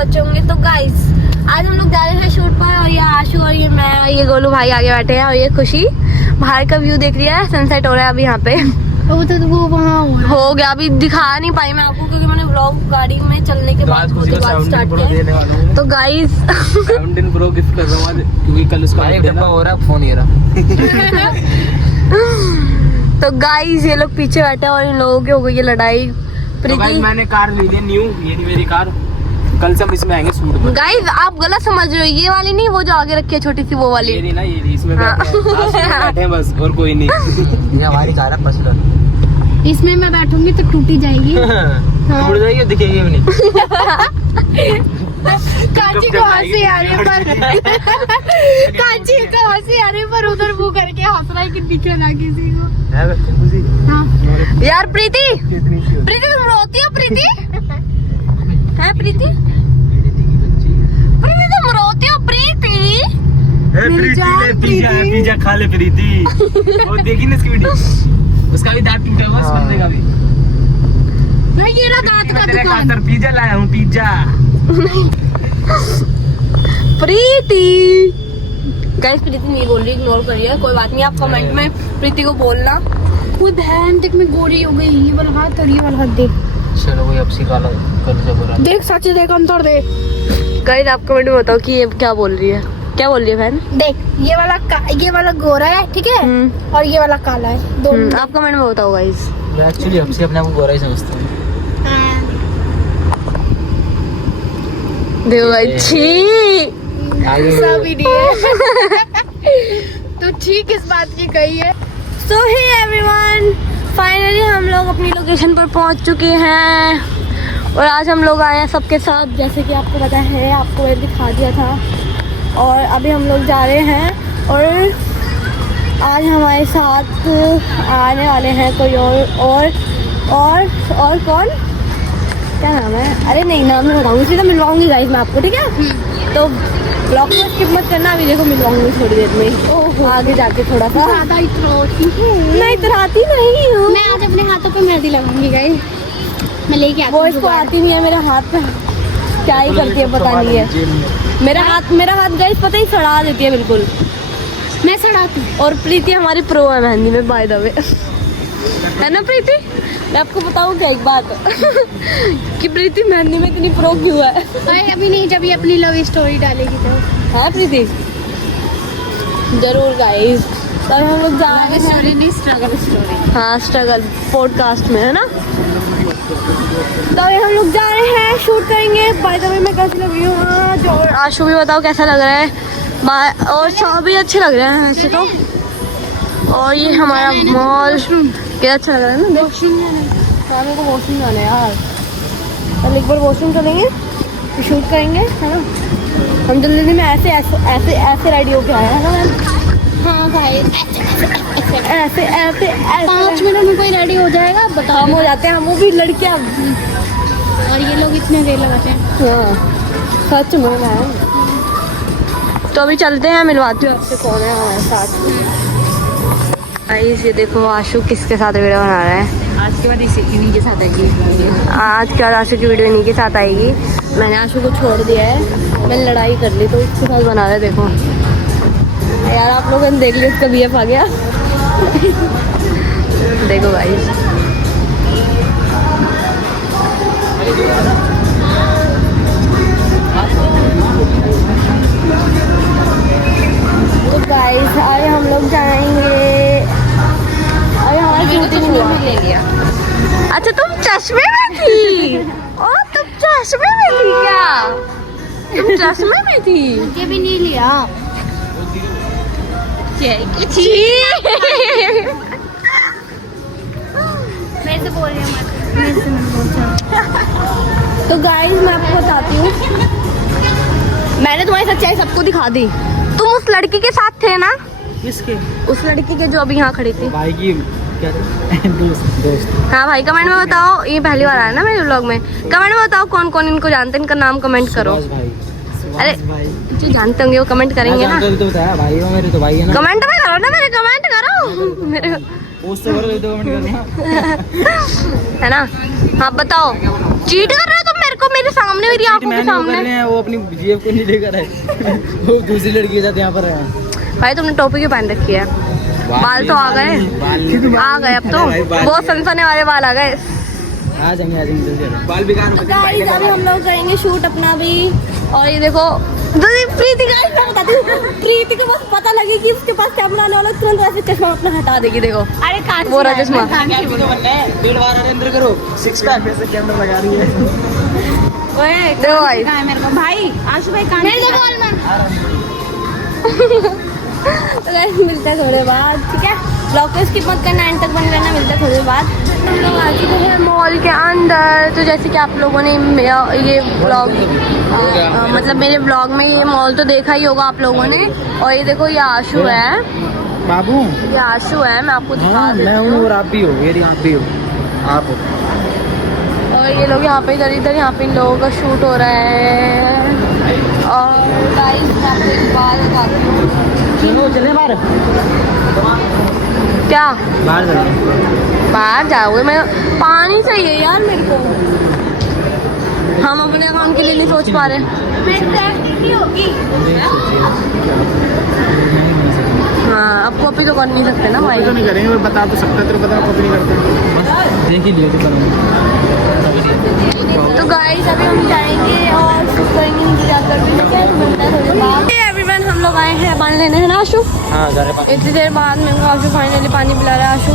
बच्चे होंगे। तो गाइस आज हम लोग जा रहे हैं शूट पर, और ये आशु और ये मैं और ये गोलू भाई आगे बैठे हैं, और ये खुशी बाहर का व्यू देख लिया है, सनसेट हो रहा है अभी यहाँ पे। वो वहाँ हो गया, अभी दिखा नहीं पाई मैं आपको क्योंकि मैंने व्लॉग गाड़ी में चलने के बाद स्टार्ट किया। तो गाइस 17 प्रो गिफ्ट कर रहा हूं आज क्योंकि कल उसका बर्थडे हो रहा है, फोन ये रहा। तो गाइस ये लोग पीछे बैठे हैं और इन लोगों की हो गई है लड़ाई। तो गाइस मैंने कार ली है न्यू, ये नहीं मेरी कार, कल से हम इसमें आएंगे शूट पर। गाइस आप गलत समझ रहे हो, ये वाली नहीं, वो जो आगे रखी है छोटी सी वो वाली। ये नहीं ना, ये इसमें बैठे हैं बस, और कोई नहीं। ये हमारी कार है पर्सनल, इसमें मैं बैठूंगी तो टूटी जाएगी। टूट जाएगी, दिखेगी भी नहीं। कांची को हंसी आ रही है पर कांची को हंसी आ रही है पर उधर वो करके हंस रहा है कि दिखे ना किसी को। हाँ। यार प्रीति, प्रीति तुम रोती हो? प्रीति है प्रीति, प्रीति तुम रोती हो? प्रीति पिज्जा खा ले प्रीति। वो देखी ना इसकी वीडियो, उसका भी दांत टूटा हुआ, उस बंदे का भी। नहीं ये रहा दांत का तेरे दुकान। खातर पिज्जा लाया हूँ, पिज्जा। प्रीति गाइस, प्रीति नहीं बोल रही, इग्नोर करिए, कोई बात नहीं। आप कमेंट में प्रीति को बोलना। कोई बहन देख मैं गोरी हो गई, ये वाला हाथ और ये वाला हाथ देख। चलो कोई अब सिखा लो, कर से बुरा देख सच देख, अंतर देख। गाइस आप कमेंट में बताओ कि ये क्या बोल रही है, क्या बोल रही है बहन? देख ये वाला गोरा है, ठीक है, और ये वाला काला है, दोनों। आप कमेंट में बताओ गाइस। एक्चुअली हमसे अपने आप को गोरा ही समझते हैं। देखो गाइस, छी सब ही नहीं है। तो ठीक इस बात की कही है। सो हे एवरीवन, फाइनली हम लोग अपनी लोकेशन पर पहुंच चुके हैं, और आज हम लोग आए हैं सबके साथ, जैसे कि आपको पता है, आपको मैंने दिखा दिया था। और अभी हम लोग जा रहे हैं, और आज हमारे साथ आने वाले हैं कोई और कौन, क्या नाम है? अरे नहीं, नाम नहीं बताऊंगी, सीधा मिलवाऊंगी गाइस मैं आपको, ठीक है? तो ब्लॉग में स्किप मत करना, अभी देखो मिलवाऊंगी थोड़ी देर में, आगे जाके थोड़ा सा। ज्यादा इतराती है। मैं इतराती नहीं हूँ, मैं आज अपने हाथों पे मेहंदी लगाऊंगी गाइस, मैं लेके आती वो हूँ। इसको आती नहीं है, मेरा हाथ पे क्या ही करती है पता नहीं है। मेरा हाथ गाइस पता ही सड़ा देती है बिल्कुल। मैं सड़ाती हूँ। और प्रीति हमारी प्रो है मेहंदी में, बाय द वे, है ना प्रीति? मैं आपको बताऊँ क्या एक बात कि प्रीति मेहंदी में इतनी प्रो क्यों है? अरे अभी नहीं, जब ये अपनी लव स्टोरी डालेगी तो। है प्रीति? जरूर गाइस। तो हम लोग जा रहे हैं, स्टोरी नहीं, स्ट्रगल स्टोरी। हाँ स्ट्रगल पॉडकास्ट में, है ना? तो अभी हम लोग जा रहे हैं, शूट करेंगे। बाय द वे मैं कैसी लग रही हूँ आज, और आशु भी बताओ कैसा लग रहा है। और सब भी अच्छे लग रहे हैं वैसे तो। और ये हमारा मॉल क्या अच्छा लग रहा है ना। मेरे को वॉशरूम जाना है यार, कल एक बार वॉशरूम चलेंगे, तो शूट करेंगे, है ना? हम जल्दी में ऐसे रेडी होके आए हैं ना मैम। हाँ गाइस, ऐसे 5 मिनट में कोई रेडी हो जाएगा, बताओ। हम हो जाते हैं, हम वो भी लड़कियां, और ये लोग इतने देर लगाते हैं। हाँ सच में है। तो अभी चलते हैं, मिलवाती हूँ आपसे कौन है हमारे साथ। गाइस ये देखो आशु किसके साथ वीडियो बना रहा है। आज के बाद इन्हीं के साथ आएगी। आज के बाद आशु की वीडियो इन्हीं के साथ आएगी। मैंने आशु को छोड़ दिया है, मैंने लड़ाई कर ली, तो उसके साथ बना रहे। देखो यार, आप लोगों ने देख लिया, उसका बीएफ आ गया। देखो गाइस, तो गाइस अभी हम लोग जाएंगे, अभी हमारी शूटिंग ले लिया। अच्छा तुम चश्मे में थी? ओ तुम चश्मे में थी क्या? तुम चश्मे में थी? ये भी नहीं लिया। मेरे से बोल रही है, मेरे से मत बोल। तो गाइस मैं आपको बताती हूँ, मैंने तुम्हारी सच्चाई सबको दिखा दी। तुम उस लड़की के साथ थे ना? किसके? उस लड़की के जो अभी यहाँ खड़ी थी। भाई की क्या दोस्त। हाँ भाई, कमेंट में बताओ, ये पहली बार आया ना मेरे व्लॉग में। कमेंट में बताओ कौन कौन इनको जानते हैं, इनका नाम कमेंट करो। अरे जो जानते होंगे वो कमेंट करेंगे ना। तो बताया भाई, वो मेरे तो भाई है ना। कमेंट में करो ना, मेरे कमेंट करो मेरे, पोस्ट तो करो, तो कमेंट करना है ना? हाँ बताओ, चीट कर रहे हो तुम मेरे को मेरे सामने, मेरी आंखों के सामने। वो अपनी जीएफ को नहीं लेकर आए। वो दूसरी लड़की के साथ यहाँ पर है। भाई तुमने टोपी क्यों पहन रखी है? बाल तो आ गए अब तो बहुत सनसने वाले बाल आ गए। आ जाएंगे जल्दी। बाल भी तो गाइस अभी हम लोग करेंगे शूट अपना भी। और ये देखो प्रीति, गाइस मैं बताती हूँ, प्रीति को बस पता लगे कि उसके पास कैमरा आने वाला, तुरंत ऐसे चश्मा अपना हटा देगी। देखो अरे कान वो रहा चश्मा। पेड़ बाहर अंदर करो, 6 पैक से कैमरा लगा रही है। ओए देखो भाई, मेरे को भाई आशु भाई कान मेरे को बोल तो गाइस मिलते हैं थोड़े बाद, ठीक है? ब्लॉग को स्किप मत करना, एंड तक बने रहना। मिलते हैं थोड़ी बाद। हम लोग आ चुके हैं मॉल के अंदर। तो जैसे कि आप लोगों ने ये ब्लॉग मतलब मेरे ब्लॉग में ये मॉल तो देखा ही होगा आप लोगों ने। और ये देखो, ये आशु है बाबू, ये आशु है, मैं आपको दिखा देती मैं हूँ। हूँ और आप भी हो, ये आप भी हो, आप हो। और ये लोग यहाँ पे इधर यहाँ पे इन लोगों का शूट हो रहा है। और गाइस मैं आपको एक बात बताती हूँ। चले बाहर, क्या बाहर चले, बाहर जाओगे? मैं पानी चाहिए यार मेरे को। हम अपने अकाउंट के लिए नहीं सोच पा रहे। हाँ, अब कॉपी तो कर नहीं सकते ना भाई। नहीं करेंगे, बता तो सकते, तेरे पता कॉपी नहीं करते। देख ही लियो तो गाइस अभी हम जाएंगे और शूट करेंगे नीचे जाकर भी, ठीक है? मिलता है थोड़ी बात। एवरीवन हम लोग आए हैं पानी लेने, है ना आशु? हाँ, इतनी देर बाद मेरे को आशु फाइनली पानी पिला रहा है। आशु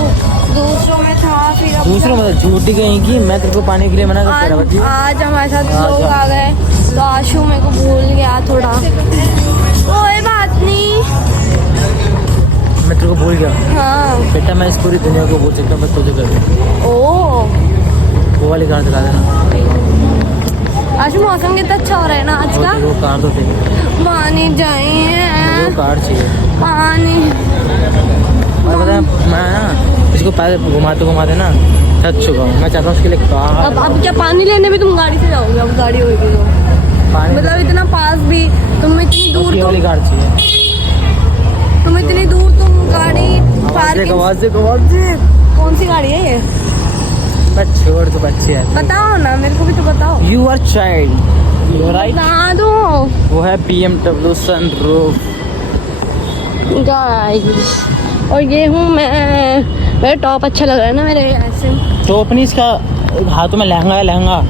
दूसरों में था, फिर अब दूसरों मतलब झूठी गई कि मैं तेरे को पानी के लिए मना कर रहा हूँ। आज हमारे साथ लोग आ गए तो आशु मेरे को भूल गया थोड़ा। कोई बात नहीं, मैं तेरे को भूल गया। हाँ बेटा, मैं इस पूरी दुनिया को भूल सकता हूँ, मैं तुझे कर दूँ। वो वाली कार दिखा देना। आज मौसम कितना अच्छा हो रहा है ना आज का। वो कार तो चाहिए, पानी चाहिए, वो कार चाहिए। पानी। और पता है, मैं ना इसको पैदल घुमाते ना थक चुका हूँ। मैं चाहता हूँ उसके लिए कार। अब क्या पानी लेने भी तुम गाड़ी से जाओगे? अब गाड़ी होगी तो पानी मतलब इतना पास भी तुम, इतनी दूर वाली कार चाहिए। तुम इतनी दूर तुम गाड़ी पार्किंग। कौन सी गाड़ी है ये? छोड़ तो बच्चे है, बताओ ना मेरे को भी तो बताओ। You are child, you right. बता दो। वो है BMW सनरूफ। गाइस और ये हूँ मैं। मेरा टॉप अच्छा लग रहा है ना मेरे ऐसे। तो अपनी इसका हाथों में लहंगा है, लहंगा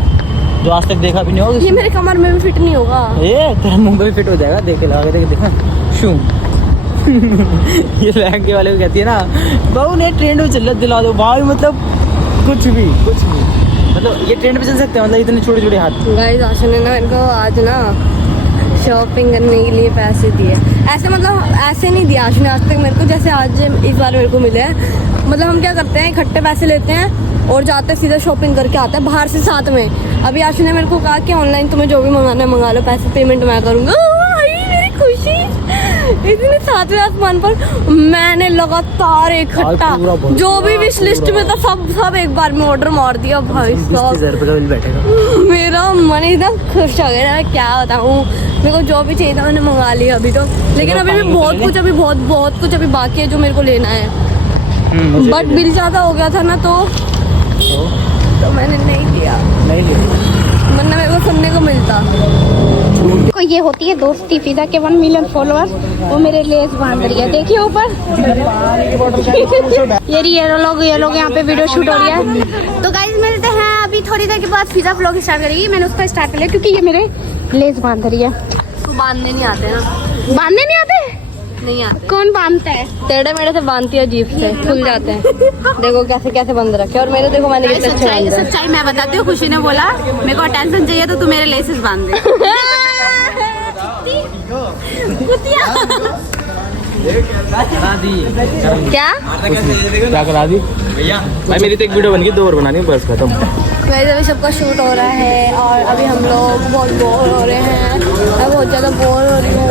जो आज तक देखा भी नहीं होगा। ये मेरे कमर में भी फिट नहीं होगा। ये तेरा मुंह पे फिट हो जाएगा, देख के लगा के देखा शू। ये लहंगे वाले को कहती है ना, बहू ने ट्रेंड में चल दिला दो भाई। मतलब कुछ भी मतलब ये ट्रेंड पे चल सकते हैं, मतलब इतने छोटे छोटे हाथ। गाइस आशा ने ना इनको आज ना शॉपिंग करने के लिए पैसे दिए। ऐसे मतलब ऐसे नहीं दिया आशा ने आज तक मेरे को, जैसे आज इस बार मेरे को मिले हैं। मतलब हम क्या करते हैं, इकट्ठे पैसे लेते हैं और जाते हैं सीधा शॉपिंग करके आते हैं बाहर से साथ में। अभी आशा ने मेरे को कहा कि ऑनलाइन तुम्हें जो भी मंगाना है मंगा लो, पैसे पेमेंट मैं करूँगा। मेरी खुशी इतने सातवें आसमान पर। मैंने लगातार इकट्ठा जो भी विश लिस्ट में था सब एक बार में ऑर्डर मार दिया भाई साहब। बैठेगा मेरा मन एकदम खुश हो गया। मैं क्या बताऊँ, मेरे को जो भी चाहिए था मैंने मंगा लिया अभी तो। लेकिन अभी भी बहुत कुछ, अभी बहुत कुछ अभी बाकी है जो मेरे को लेना है। बट बिल ज़्यादा हो गया था ना तो मैंने नहीं लिया, वरना मेरे को सुनने को मिलता। को ये होती है दोस्ती। फिदा के 1 मिलियन फॉलोअर्स, वो मेरे लेस बांध रही है, देखिए ऊपर। ये लोग यहाँ पे वीडियो शूट हो रही है। तो गाइस मिलते हैं अभी थोड़ी देर के बाद। फिदा व्लॉग स्टार्ट करेगी, मैंने उसको स्टार्ट कर लिया क्योंकि ये मेरे लेस बांध रही है। तो बांधने नहीं आते ना? बांधने नहीं आते? नहीं आते। कौन बांधता है? टेढ़े मेढ़े से बांधती है, अजीब से खुल जाते हैं। देखो कैसे कैसे बंद रखे। और मेरे देखो मैंने कितने अच्छे बांधे हैं। सच्चाई मैं बताती हूँ। खुशी ने बोला मेरे को अटेंशन चाहिए तो तू मेरे लेसेस बांध दे। क्या क्या करा दी भैया? भाई मेरी तो एक वीडियो बन गई, 2 और बनानी है, बस खत्म। वैसे अभी सबका शूट हो रहा है और अभी हम लोग बहुत बोर हो रहे हैं। मैं बहुत ज़्यादा बोर हो रही हूँ।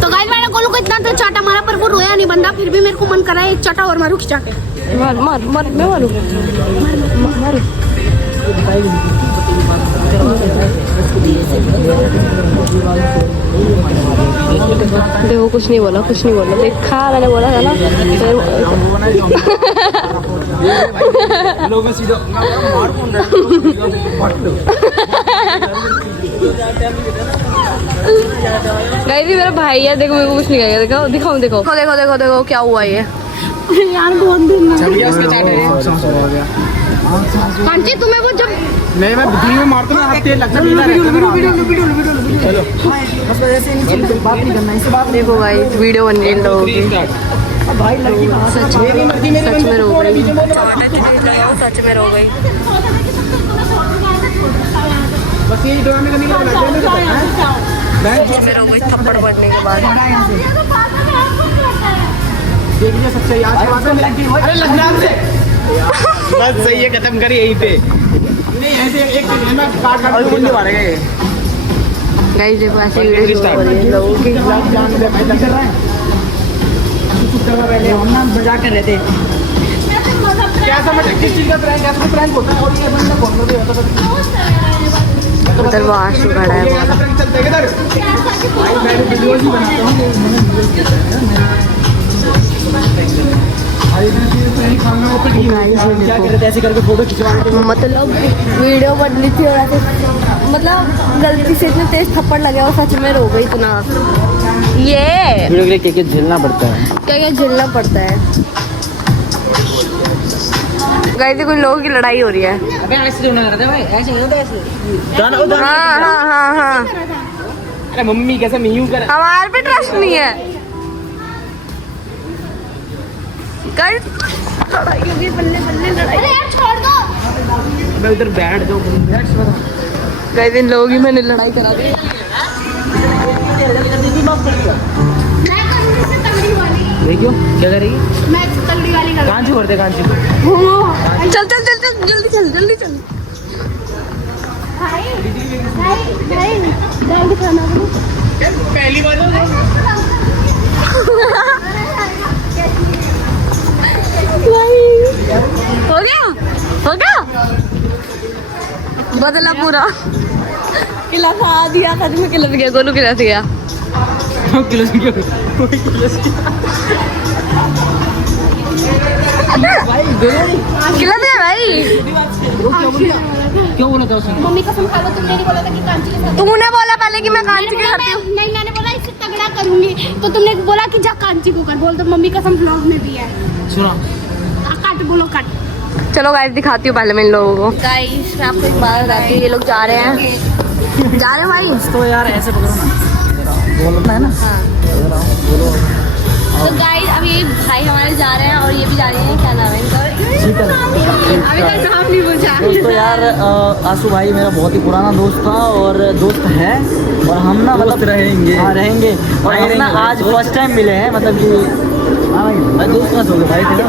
तो गाइस मैंने गोलू को इतना तो चाटा मारा पर वो रोया नहीं बंदा, फिर भी मेरे को मन करा एक चाटा और मारू खिंचा के। मार मार मार, मैं मारूँ मारू। देखो कुछ नहीं बोला, कुछ नहीं बोला। देखा मैंने बोला था ना। लोग में सीधा मार कौन रहा गाइस ये मेरा भाई है, देखो मेरे को कुछ नहीं कहेगा, देखो दिखाओ देखो देखो देखो देखो क्या हुआ ये यार बहुत दिन कांची तुम्हें वो जब मैं वीडियो में मारता हूं आप तेल लगता वीडियो चलो बस ऐसे नहीं बात नहीं करना इससे बात देखो गाइस वीडियो बन रही है लोगों की। भाई लड़की सच में रो गई, सच में रो गई। बस ये ड्रामे का नहीं थप्पड़ पड़ने के बाद देखिए सच्चाई आज के बाद अरे लगना से बस सही है, खत्म करिए यहीं पे नहीं ऐसे एक काट काट के मुंडे मारेगा ये गाइस देखो ऐसे वीडियो शूट हो रही है लोगों की। जान दे भाई लग रहा है चुप कर पहले हम ना मजा कर रहे थे क्या समझ किस चीज का प्रैंक ऐसा प्रैंक होता है और ये बंदा कौन होता है उधर वो आशु खड़ा है ऐसा प्रैंक चलता है किधर भाई मैं वीडियोस ही बनाता हूं क्या करते ऐसे करके फोटो खिंचवाने मतलब वीडियो बन रही थी और ऐसे मतलब गलती से इतने तेज थप्पड़ लगे और सच में रो गई इतना। ये वीडियो के लिए क्या झेलना पड़ता है क्या क्या झेलना पड़ता है। गाइस कोई लोगों की लड़ाई हो रही है। अबे ऐसे जो ना करते भाई ऐसे नहीं होता ऐसे हाँ हाँ हाँ हाँ अरे मम्मी कैसे मैं यूं कर हमारे पे ट्रस्ट नहीं है। कर लड़ाई होगी बल्ले बल्ले लड़ाई। अरे यार छोड़ दो मैं उधर बैठ जाऊं गाइस इन लोगों की मैंने लड़ाई करा दी। देखियो क्या करेगी मैं तगड़ी वाली कर कांची कर दे कांची चल चल चल चल जल्दी चल जल्दी चल। भाई भाई भाई गाड़ी दिखाना पहली बार हो गया बदला पूरा किला खा दिया, सच में किला गया, गोलू किला गया किलो से क्यों भाई किला दिया भाई। क्यों बोला था उसने मम्मी कसम खा लो, तुमने नहीं बोला था कि कांची के साथ तूने बोला पहले कि मैं कांची के करती हूँ। नहीं मैंने बोला इससे तगड़ा करूंगी तो तुमने बोला कि जा कांची को कर। बोल तो मम्मी कसम व्लॉग में भी है। सुना काट बोलो काट। चलो गाइस दिखाती हूँ पहले मैं इन लोगों को। गाइस मैं आपको एक बात बताती हूँ, ये लोग जा रहे हैं भाई। तो यार ऐसे पकड़ो ना बोलना है ना तो गाइस अब ये भाई हमारे जा रहे हैं और ये भी जा रही हैं, क्या नाम है इनका? अभी तक नाम नहीं पूछा। दोस्तों यार आशु भाई मेरा बहुत ही पुराना दोस्त था और दोस्त है और हम ना मतलब रहेंगे और हम ना आज फर्स्ट टाइम मिले हैं मतलब कि भाई दोस्त कहाँ से हो गए भाई थे ना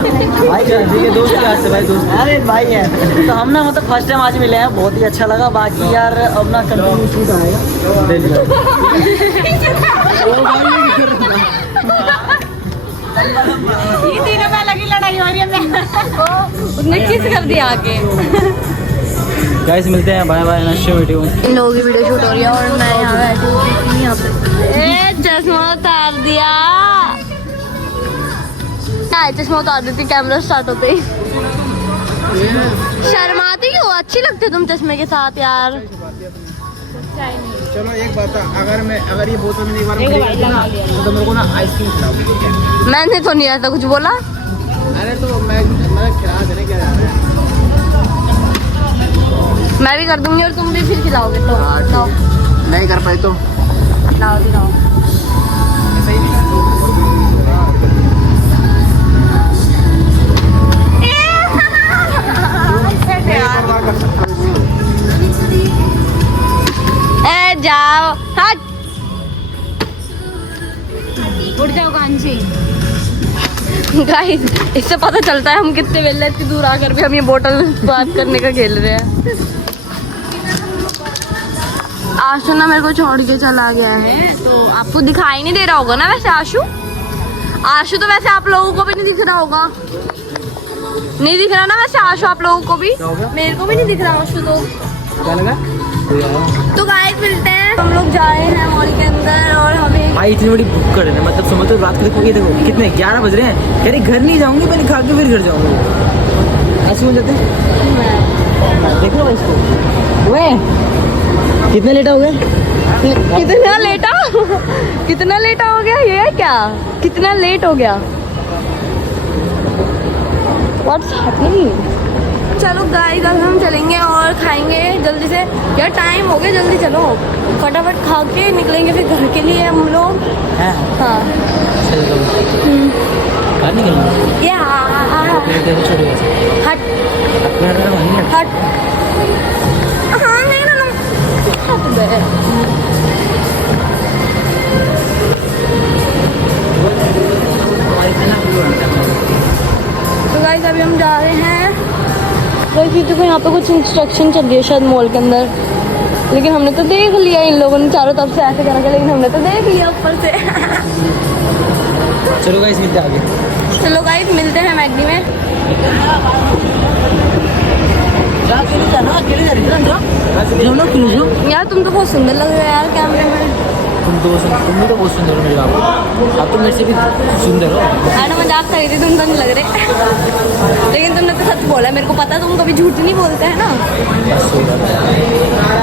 भाई ठीक है दोस्त यहाँ से भाई दोस्त अरे भाई है तो हम ना मतलब फर्स्ट टाइम आज मिले हैं, बहुत ही अच्छा लगा। बाकी यार अब ना कंटिन्यू शूट आएगा ये तीनों में लगी लड़ाई हो रही है। उसने किस कर दिया आके। गाइस मिलते हैं बाय बाय नेक्स्ट वीडियो। इन लोगों की वीडियो शूट हो रही है और मैं यहाँ बैठी हूँ यहाँ पे। ए चश्मा उतार दिया, चश्मा उतार देती कैमरा स्टार्ट होते ही। शर्माती क्यों? अच्छी लगती तुम चश्मे के साथ यार। चलो एक बात है, अगर ये बोतल में एक बार तो मेरे को ना आइसक्रीम खिलाओगे ठीक है? मैंने तो नहीं ऐसा कुछ बोला। अरे तो मैं खिला देने क्या जा रहा है? मैं भी कर दूंगी और तुम भी फिर खिलाओगे तो लाओ नहीं कर पाए तो लाओ दिखाओ। जाओ हट उड़ जाओ कांची। गाइस इससे पता चलता है हम कितने वेले इतनी दूर आकर भी हम ये बोतल बात करने का खेल रहे हैं। आशु ना मेरे को छोड़ के चला गया है तो आपको दिखाई नहीं दे रहा होगा ना वैसे। आशु तो वैसे आप लोगों को भी नहीं दिख रहा होगा, नहीं दिख रहा ना वैसे आशु आप लोगों को भी? मेरे को भी नहीं दिख रहा आशु तो। क्या लगा तो गाइस मिलते हैं, हम लोग जा रहे हैं मॉल के अंदर और हमें भाई इतनी बड़ी भूख कर रहे मतलब समझ तो रात को देखो कितने 11 बज रहे हैं। कह रही घर नहीं जाऊंगी, पहले खा के फिर घर जाऊंगी। टैक्सी में जाते हैं। देखो इसको, वे कितने लेट हो गए? कितना लेटा कितना लेटा हो गया ये क्या? कितना लेट हो गया? What's happening? चलो गाइस अब हम चलेंगे और खाएंगे जल्दी से। यार टाइम हो गया, जल्दी चलो, फटाफट खा के निकलेंगे फिर घर के लिए हम लोग। हैं हाँ चलो बाहर निकलेंगे। या देखो छोड़ो ऐसे हट अपना रहा नहीं है। हट। हाँ नहीं ना हट बे। तो गाइस अभी हम जा रहे हैं। वैसे देखो यहाँ पे कुछ इंस्ट्रक्शन चल रही है शायद मॉल के अंदर, लेकिन हमने तो देख लिया, इन लोगों ने चारों तरफ से ऐसे करके, लेकिन हमने तो देख लिया ऊपर से। चलो गाइस मिलते हैं आगे। चलो गाइस मिलते हैं मैगडी में। यार तुम तो बहुत सुंदर लग रहे हो यार कैमरे में। तुम भी तो बहुत सुंदर हो मेरे आप तो मेरे से भी सुंदर हो। ना मजाक कर रही थी, तुम तो नहीं लग रहे। लेकिन तुमने तो सच बोला, मेरे को पता तुम कभी झूठ नहीं बोलते है ना,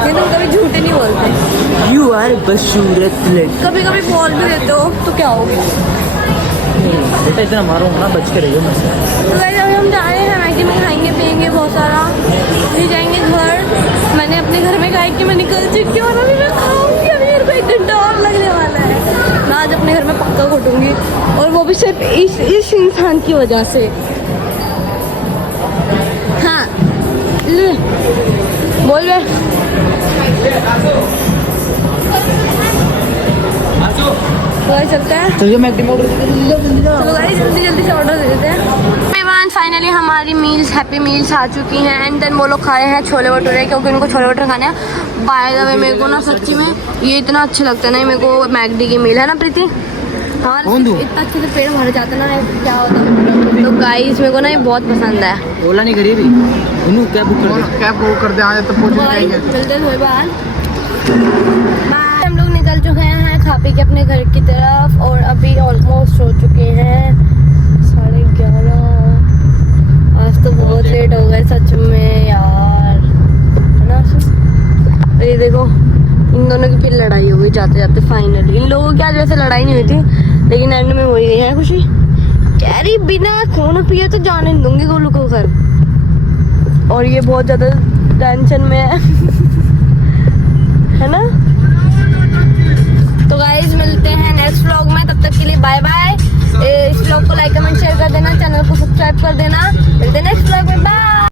लेकिन तुम कभी झूठ नहीं बोलते। यू आर बसूरत लड़की। कभी कभी बोल भी देते हो तो क्या हो गया। बेटा इतना मारो ना, बच के रहियो मुझसे। तो गाइस अभी हम जा रहे हैं मैगी में, खाएंगे पियेंगे बहुत सारा, फिर जाएंगे घर। मैंने अपने घर में कहा कि मैं निकल चुकी हूँ और अभी मैं खाऊंगी, अभी मेरे को 1 घंटा और लगने वाला है। मैं आज अपने घर में पक्का घुटूंगी, और वो भी सिर्फ इस इंसान की वजह से। हाँ ले बोल रहे। तो गाइस चलते हैं। चलिए मैं ऑर्डर चलो गाइस जल्दी जल्दी से ऑर्डर दे देते हैं। फाइनली हमारी मील्स हैप्पी मील्स आ चुकी हैं। एंड देन वो लोग खा रहे हैं छोले भटूरे, क्योंकि उनको छोले भटूरे खाने हैं। बाय द वे मेरे को ना सच्ची में ये इतना अच्छा लगता है ना मेरे को, मैगडी की मील है ना प्रीति, हमारे इतना अच्छे से पेट भर जाता है ना, क्या होता है। तो गाइस मेरे को ना ये बहुत पसंद है। ओला नहीं करिए भी क्या बुक कर दे आए तो जल्दी हुए बाहर। हम लोग निकल चुके हैं खा पी के अपने घर की तरफ, और अभी ऑलमोस्ट हो चुके हैं 11:30। आज तो बहुत लेट हो गए सच में यार, है ना। ये देखो इन दोनों की फिर लड़ाई हो गई जाते जाते। फाइनली इन लोगों की आज वैसे लड़ाई नहीं हुई थी, लेकिन एंड में हो ही गई है खुशी। कह रही बिना खून पिए तो जाने नहीं दूंगी गोलू को घर, और ये बहुत ज्यादा टेंशन में है। है ना। तो गाइस मिलते हैं नेक्स्ट व्लॉग में, तब तक के लिए बाय बाय। इस व्लॉग को लाइक कमेंट शेयर कर देना, चैनल को सब्सक्राइब कर देना। मिलते हैं नेक्स्ट व्लॉग में।